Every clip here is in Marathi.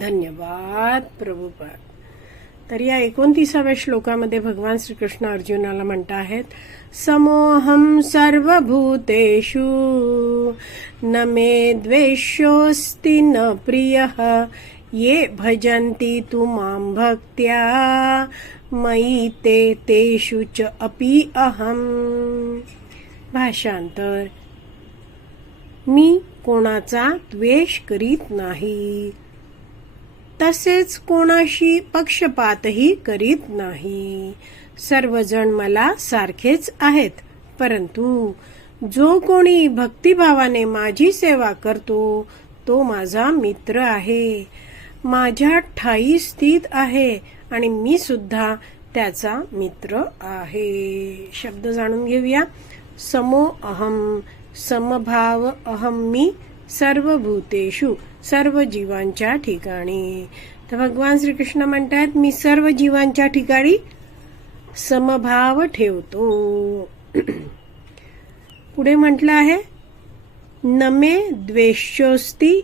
धन्यवाद प्रभुपाद. तर या एकोणतीसाव्या श्लोकामध्ये भगवान श्रीकृष्ण अर्जुनाला म्हणत आहेत समोहम सर्वभूतेषु न मे द्वेषोऽस्ति न प्रिय ये भजन्ति तु मां भक्त्या मयि ते तेषु च अपि अहम. भाषांतर मी कोणाचा द्वेष करीत नाही तसेच कोणाशी पक्षपातही करीत नाही. सर्वजण मला सारखेच आहेत परंतु जो कोणी भक्तिभावाने माझी सेवा करतो तो माझा मित्र आहे. माझ्या ठाई स्थित आहे आणि मी सुद्धा त्याचा मित्र आहे. शब्द जाणून घेऊया. समो अहम समभाव अहम मी सर्व भूतेषु सर्व जीवांच्या ठिकाणी. तर भगवान श्रीकृष्ण म्हणतात मी सर्व जीवांच्या ठिकाणी समभाव ठेवतो. पुढे म्हटलं आहे नमे द्वेषोस्ती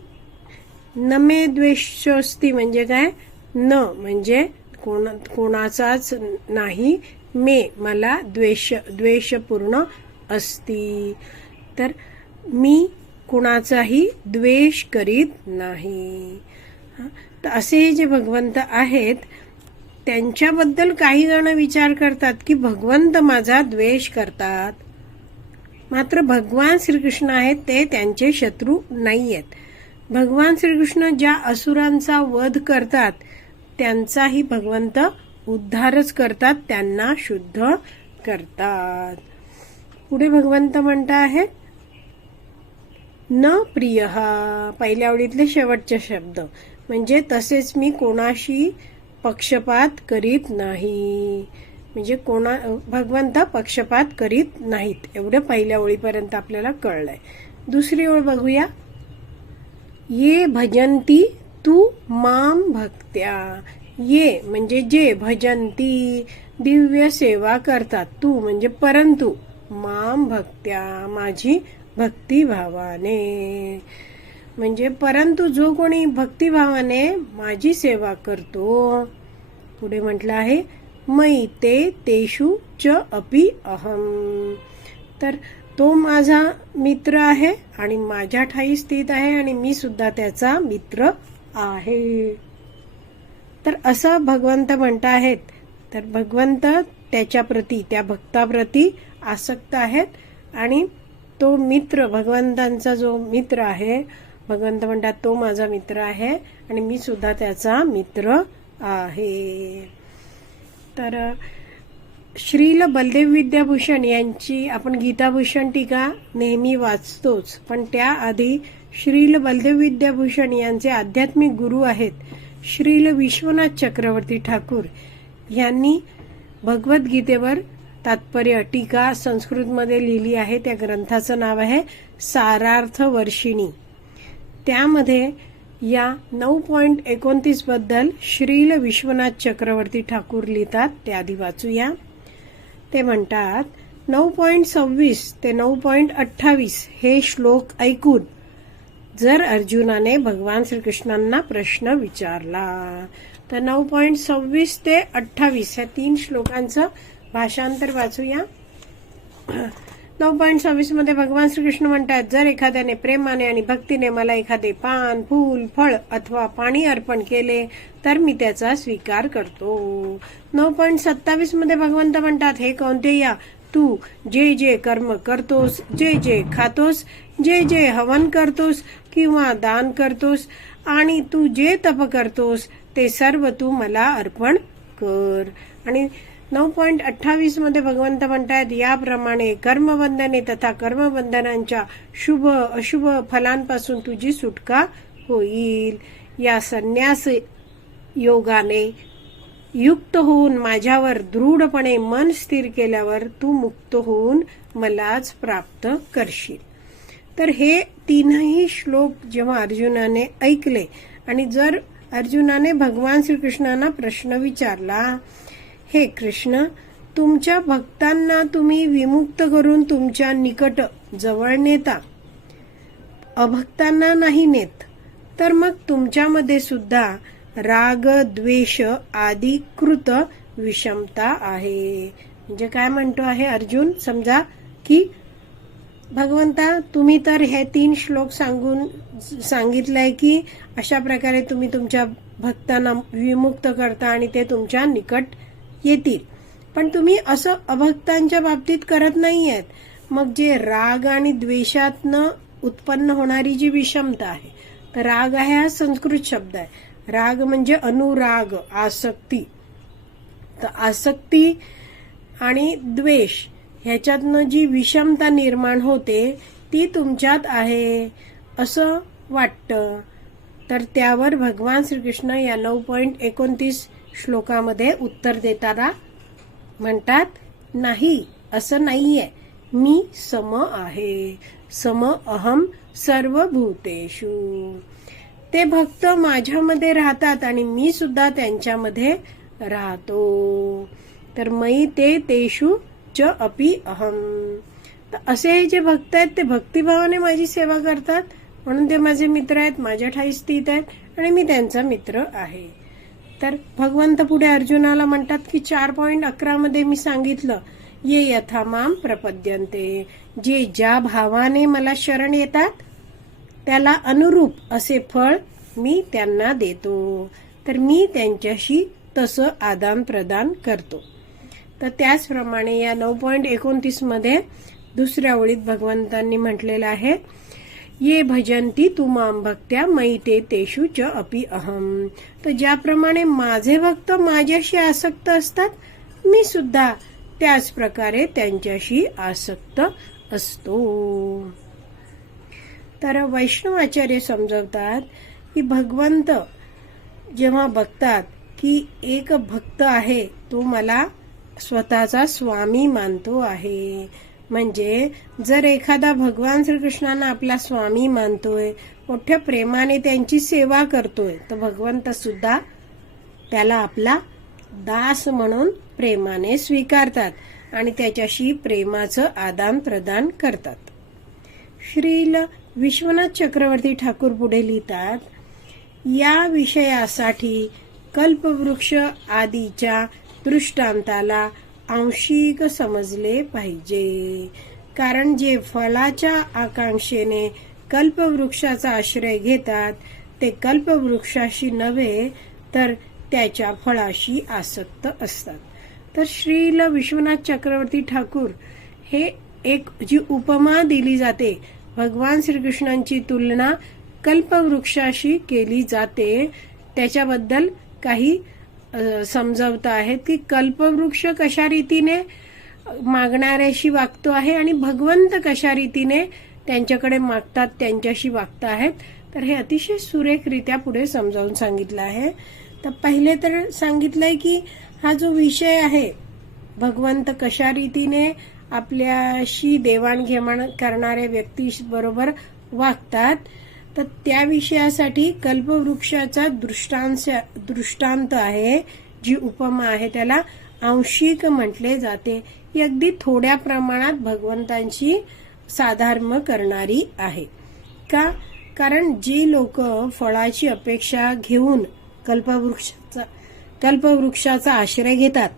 नमे द्वेषोस्ती म्हणजे काय? न म्हणजे कोणा कोणाचाच नाही मे मला द्वेष द्वेषपूर्ण असती. तर मी कुणाचाही द्वेष करीत नाही. तर असे जे भगवंत आहेत त्यांच्याबद्दल काही जण विचार करतात की भगवंत माझा द्वेष करतात. मात्र भगवान श्रीकृष्ण आहेत ते त्यांचे शत्रू नाही आहेत भगवान श्रीकृष्ण ज्या असुरांचा वध करतात त्यांचाही भगवंत उद्धारच करतात त्यांना शुद्ध करतात. पुढे भगवंत म्हणता आहेत न प्रिय हा पहिल्या आवडीतले शेवटचे शब्द. म्हणजे तसेच मी कोणाशी पक्षपात करीत नाही. म्हणजे कोणा भगवंत पक्षपात करीत नाहीत. एवढं पहिल्या ओळीपर्यंत आपल्याला कळलंय. दुसरी ओळ बघूया. ये भजंती तू माम भक्त्या. ये म्हणजे जे भजंती दिव्य सेवा करतात. तू म्हणजे परंतु माम भक्त्या. माझी भक्तिभावाने. म्हणजे परंतु जो कोणी भक्तिभावाने माझी सेवा करतो पुढे म्हटलं आहे मै ते तेषु च अपि अहम. तर तो माझा मित्र आहे आणि माझ्या ठाई स्थित आहे आणि मी सुद्धा त्याचा मित्र आहे. तर असं भगवंत म्हणत आहेत. तर भगवंत त्याच्या प्रती त्या भक्ताप्रती आसक्त आहेत आणि तो मित्र भगवंतांचा जो मित्र आहे भगवंत म्हणतात तो माझा मित्र आहे आणि मी सुद्धा त्याचा मित्र आहे. तर श्रील बलदेव विद्याभूषण यांची आपण गीताभूषण टीका नेहमी वाचतोच पण त्याआधी श्रील बलदेव विद्याभूषण यांचे आध्यात्मिक गुरु आहेत श्रील विश्वनाथ चक्रवर्ती ठाकूर यांनी भगवद्गीतेवर तात्पर्य टीका संस्कृतमध्ये लिहिली आहे. त्या ग्रंथाचं नाव आहे सारार्थ वर्षिणी. त्यामध्ये या नऊ पॉइंट एकोणतीसबद्दल श्रील विश्वनाथ चक्रवर्ती ठाकूर लिहितात. ते आधी वाचूया. ते म्हणतात नऊ पॉइंट सव्वीस ते नऊ पॉइंट अठ्ठावीस हे श्लोक ऐकून जर अर्जुनाने भगवान श्रीकृष्णांना प्रश्न विचारला तर नऊ पॉइंट सव्वीस ते अठ्ठावीस ह्या तीन श्लोकांचं भाषांतर वाचूया. नऊ पॉईंट सव्वीसमध्ये भगवान श्रीकृष्ण म्हणतात जर एखाद्याने प्रेमाने आणि भक्तीने मला एखादे पान फूल फळ अथवा पाणी अर्पण केले तर मी त्याचा स्वीकार करतो. नऊ पॉईंट सत्तावीसमध्ये भगवंत म्हणतात हे कोणते या? तू जे जे कर्म करतोस जे जे खातोस जे जे हवन करतोस किंवा दान करतोस आणि तू जे तप करतोस ते सर्व तू मला अर्पण कर. आणि नऊ पॉईंट अठ्ठावीसमध्ये भगवंत म्हणतायत याप्रमाणे कर्मबंधने तथा कर्मबंधनांच्या शुभ अशुभ फलांपासून तुझी सुटका होईल. या संन्यास योगाने युक्त होऊन माझ्यावर दृढपणे मन स्थिर केल्यावर तू मुक्त होऊन मलाच प्राप्त करशील. तर हे तीनही श्लोक जेव्हा अर्जुनाने ऐकले आणि जर अर्जुनाने भगवान श्रीकृष्णांना प्रश्न विचारला हे कृष्ण तुमच्या भक्तांना तुम्ही विमुक्त करून तुमच्या निकट जवळ नेता. अभक्तांना नाही नेत तर मग तुमच्यामध्ये सुद्धा राग द्वेष आदी कृत विषमता आहे. म्हणजे काय म्हणतो आहे अर्जुन? समजा की भगवंता तुम्ही तर हे तीन श्लोक सांगून सांगितलंय की अशा प्रकारे तुम्ही तुमच्या भक्तांना विमुक्त करता आणि ते तुमच्या निकट येतील. पण तुम्ही असं अभक्तांच्या बाबतीत करत नाही आहेत मग जे राग आणि द्वेषातनं उत्पन्न होणारी जी विषमता आहे तर राग आहे हा संस्कृत शब्द आहे. राग म्हणजे अनुराग आसक्ती. तर आसक्ती आणि द्वेष ह्याच्यातनं जी विषमता निर्माण होते ती तुमच्यात आहे असं वाटतं. तर त्यावर भगवान श्रीकृष्ण या नऊ पॉईंट एकोणतीस श्लोकामध्ये उत्तर देताना म्हणतात नाही असं नाहीये. मी सम आहे. सम अहम सर्व भूतेषु ते भक्त माझ्यामध्ये राहतात आणि मी सुद्धा त्यांच्यामध्ये राहतो. तर मयी ते तेषु च अपि अहम. तर असे जे भक्त आहेत ते भक्तिभावाने माझी सेवा करतात. म्हणून ते माझे मित्र आहेत माझ्या ठाई स्थित आहेत आणि मी त्यांचा मित्र आहे. तर भगवंत पुढे अर्जुनाला म्हणतात की चार पॉईंट अकरा मध्ये मी सांगितलं ये यथा माम प्रपद्यंते जे ज्या भावाने मला शरण येतात त्याला अनुरूप असे फळ मी त्यांना देतो. तर मी त्यांच्याशी तसं आदान प्रदान करतो. तर त्याचप्रमाणे या नऊ पॉईंट एकोणतीसमध्ये दुसऱ्या ओळीत भगवंतांनी म्हटलेलं आहे ये भजंती तुमाम भक्त्या मैते तेषु च अपि अहम। तर ज्याप्रमाणे माझे भक्त माझ्याशी आसक्त असतात मी सुद्धा त्याच प्रकारे त्यांच्याशी आसक्त असतो. तर वैष्णवाचार्य समजवतात की भगवंत जेव्हा बघतात की एक भक्त आहे तो मला स्वतःचा स्वामी मानतो आहे. म्हणजे जर एखादा भगवान श्रीकृष्णांना आपला स्वामी मानतोय मोठ्या प्रेमाने त्यांची सेवा करतोय तर भगवंत सुद्धा त्याला आपला दास म्हणून प्रेमाने स्वीकारतात आणि त्याच्याशी प्रेमाचं आदान प्रदान करतात. श्रील विश्वनाथ चक्रवर्ती ठाकूर पुढे लिहितात या विषयासाठी कल्पवृक्ष आदीच्या दृष्टांताला आंशिक समजले पाहिजे. कारण जे फळाच्या आकांक्षेने कल्पवृक्षाचा आश्रय घेतात ते कल्पवृक्षाशी नव्हे तर त्याच्या फळाशी आसक्त असतात. तर श्रील विश्वनाथ चक्रवर्ती ठाकूर हे एक जी उपमा दिली जाते भगवान श्रीकृष्णांची तुलना कल्पवृक्षाशी केली जाते त्याच्याबद्दल काही समजवत आहेत की कल्पवृक्ष कशा रीतीने मागणाऱ्याशी वागतो आहे आणि भगवंत कशा रीतीने त्यांच्याकडे मागतात त्यांच्याशी वागत आहेत. तर हे अतिशय सुरेखरित्या पुढे समजावून सांगितलं आहे. तर पहिले तर सांगितलंय की हा जो विषय आहे भगवंत कशा रीतीने आपल्याशी देवाणघेवाण करणाऱ्या व्यक्तीबरोबर वागतात तर त्या विषयासाठी कल्पवृक्षाचा दृष्टांश दृष्टांत आहे जी उपमा आहे त्याला आंशिक म्हटले जाते. ही अगदी थोड्या प्रमाणात भगवंतांची साधर्म करणारी आहे. का? कारण जी लोक फळाची अपेक्षा घेऊन कल्पवृक्षाचा कल्पवृक्षाचा आश्रय घेतात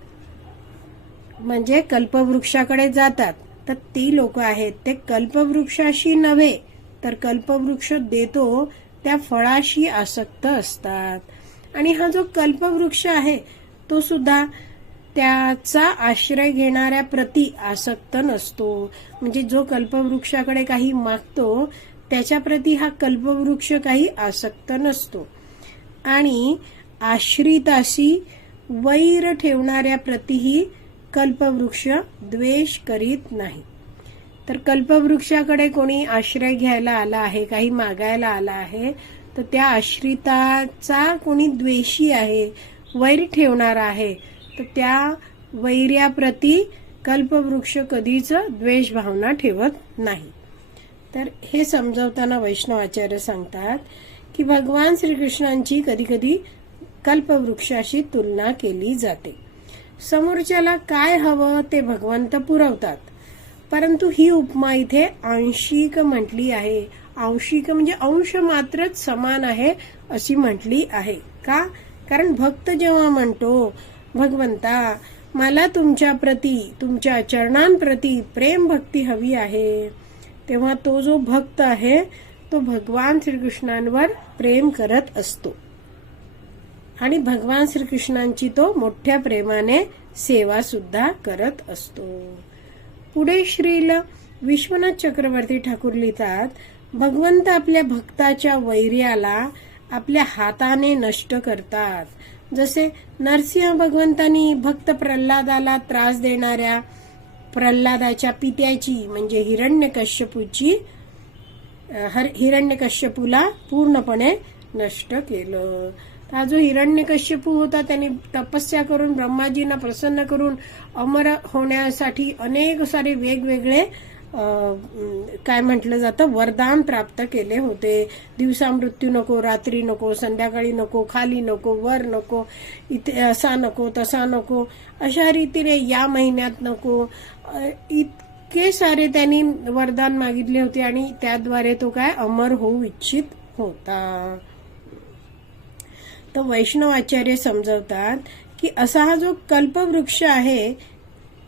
म्हणजे कल्पवृक्षाकडे जातात तर ती लोक आहेत ते कल्पवृक्षाशी नव्हे. तर कल्पवृक्ष देतो त्या फळाशी आसक्त असतात. आणि हा जो कल्पवृक्ष आहे तो सुद्धा त्याचा आश्रय घेणाऱ्या प्रती आसक्त नसतो. म्हणजे जो कल्पवृक्षाकडे काही मागतो त्याच्या प्रती हा कल्पवृक्ष काही आसक्त नसतो. आणि आश्रिताशी वैर ठेवणाऱ्या प्रतीही कल्पवृक्ष द्वेष करीत नाही तर कल्पवृक्षाकडे कोणी आश्रय घ्यायला आला आहे काही मागायला आला आहे तर त्या आश्रिताचा कोणी द्वेषी आहे वैर ठेवणारा आहे तर त्या वैर्याप्रती कल्पवृक्ष कधीच द्वेष भावना ठेवत नाही. तर हे समजवताना वैष्णवाचार्य सांगतात की भगवान श्रीकृष्णांची कधी कधी कल्पवृक्षाशी तुलना केली जाते. समोरच्याला काय हवं ते भगवंत पुरवतात. परंतु ही उपमा इथे आंशिक म्हटली आहे. आंशिक म्हणजे अंश मात्रच समान आहे अशी म्हटली आहे. का? कारण भक्त जेव्हा म्हणतो भगवंता मला तुमच्या प्रती तुमच्या चरणांप्रती प्रेम भक्ती हवी आहे. तेव्हा तो जो भक्त आहे तो भगवान श्रीकृष्णांवर प्रेम करत असतो. आणि भगवान श्रीकृष्णांची तो मोठ्या प्रेमाने सेवा सुद्धा करत असतो. पुढे श्रील विश्वनाथ चक्रवर्ती ठाकूर लिहितात भगवंत आपल्या भक्ताच्या वैर्याला आपल्या हाताने नष्ट करतात. जसे नरसिंह भगवंतांनी भक्त प्रल्हादाला त्रास देणाऱ्या प्रल्हादाच्या पित्याची म्हणजे हिरण्यकश्यपूची हिरण्यकश्यपूला पूर्णपणे नष्ट केलं. हा जो हिरण्यकश्यपू होता त्यांनी तपस्या करून ब्रह्माजींना प्रसन्न करून अमर होण्यासाठी अनेक सारे वेगवेगळे काय म्हटलं जातं वरदान प्राप्त केले होते. दिवसा मृत्यू नको रात्री नको संध्याकाळी नको खाली नको वर नको इथे असा नको तसा नको अशा रीतीने या महिन्यात नको. इतके सारे त्यांनी वरदान मागितले होते आणि त्याद्वारे तो काय अमर होऊ इच्छित होता. तर वैष्णव आचार्य समजवतात की असा हा जो कल्पवृक्ष आहे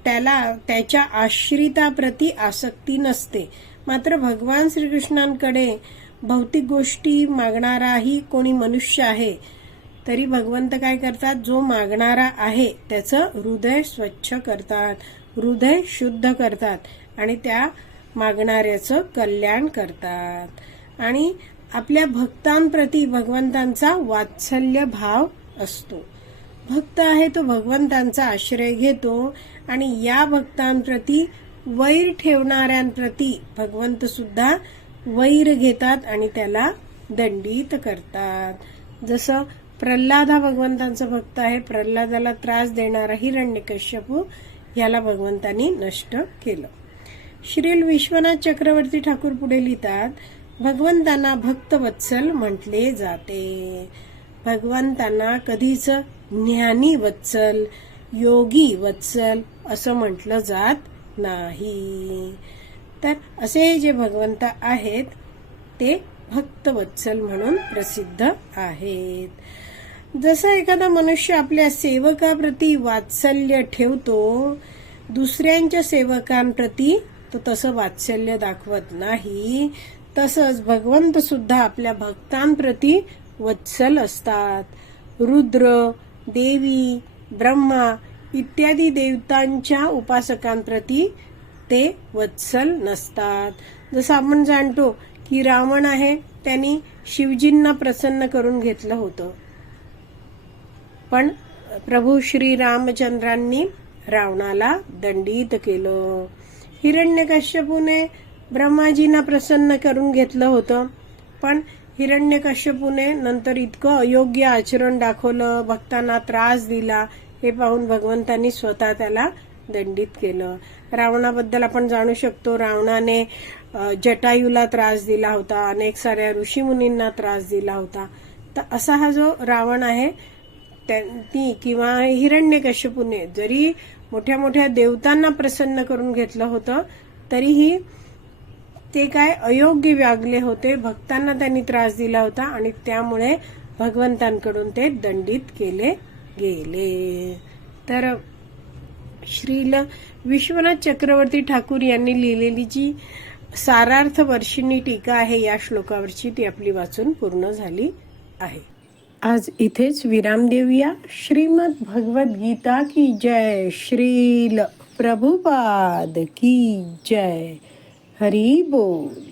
त्याला त्याच्या आश्रिताप्रती आसक्ती नसते. मात्र भगवान श्रीकृष्णांकडे भौतिक गोष्टी मागणाराही कोणी मनुष्य आहे तरी भगवंत काय करतात? जो मागणारा आहे त्याचं हृदय स्वच्छ करतात हृदय शुद्ध करतात आणि त्या मागणाऱ्याचं कल्याण करतात. आणि आपल्या भक्तांप्रती भगवंतांचा वात्सल्य भाव असतो. भक्त आहे तो भगवंतांचा आश्रय घेतो आणि या भक्तांप्रती वैर ठेवणाऱ्यांप्रती भगवंत सुद्धा वैर घेतात आणि त्याला दंडित करतात. जसं प्रल्हाद हा भगवंतांचा भक्त आहे प्रल्हादाला त्रास देणारा हिरण्यकश्यपू याला भगवंतांनी नष्ट केलं. श्रील विश्वनाथ चक्रवर्ती ठाकूर पुढे लिहितात भगवंतांना भक्तवत्सल म्हटले जाते. भगवंतांना कधीच ज्ञानी वत्सल योगी वत्सल असं म्हटलं जात नाही. तर असे जे भगवंत आहेत ते भक्तवत्सल म्हणून प्रसिद्ध आहेत. जसं एखादा मनुष्य आपल्या सेवकाप्रती वात्सल्य ठेवतो दुसऱ्यांच्या सेवकांप्रती तो तसं वात्सल्य दाखवत नाही. तसंच भगवंत सुद्धा आपल्या भक्तांप्रती वत्सल असतात. रुद्र देवी ब्रह्मा इत्यादी देवतांच्या उपासकांप्रती ते वत्सल नसतात. जसं आपण जाणतो की रावण आहे त्यांनी शिवजींना प्रसन्न करून घेतलं होतं. पण प्रभू श्री रामचंद्रांनी रावणाला दंडित केलं. हिरण्यकश्यपूने ब्रह्माजींना प्रसन्न करून घेतलं होतं. पण हिरण्यकश्यपूने नंतर इतकं अयोग्य आचरण दाखवलं भक्तांना त्रास दिला हे पाहून भगवंतांनी स्वतः त्याला दंडित केलं. रावणाबद्दल आपण जाणू शकतो रावणाने जटायूला त्रास दिला होता अनेक साऱ्या ऋषीमुनींना त्रास दिला होता. तर असा हा जो रावण आहे त्यांनी किंवा हिरण्यकश्यपूने जरी मोठ्या मोठ्या देवतांना प्रसन्न करून घेतलं होतं तरीही ते काय अयोग्य व्यागले होते भक्तांना त्यांनी त्रास दिला होता आणि त्यामुळे भगवंतांकडून ते दंडित केले गेले. तर श्रील विश्वनाथ चक्रवर्ती ठाकूर यांनी लिहिलेली जी सारार्थ वर्षिणी टीका आहे या श्लोकावरची ती आपली वाचून पूर्ण झाली आहे. आज इथेच विराम देऊया. श्रीमद भगवत गीता की जय. श्रील प्रभुपाद की जय. हरी बोल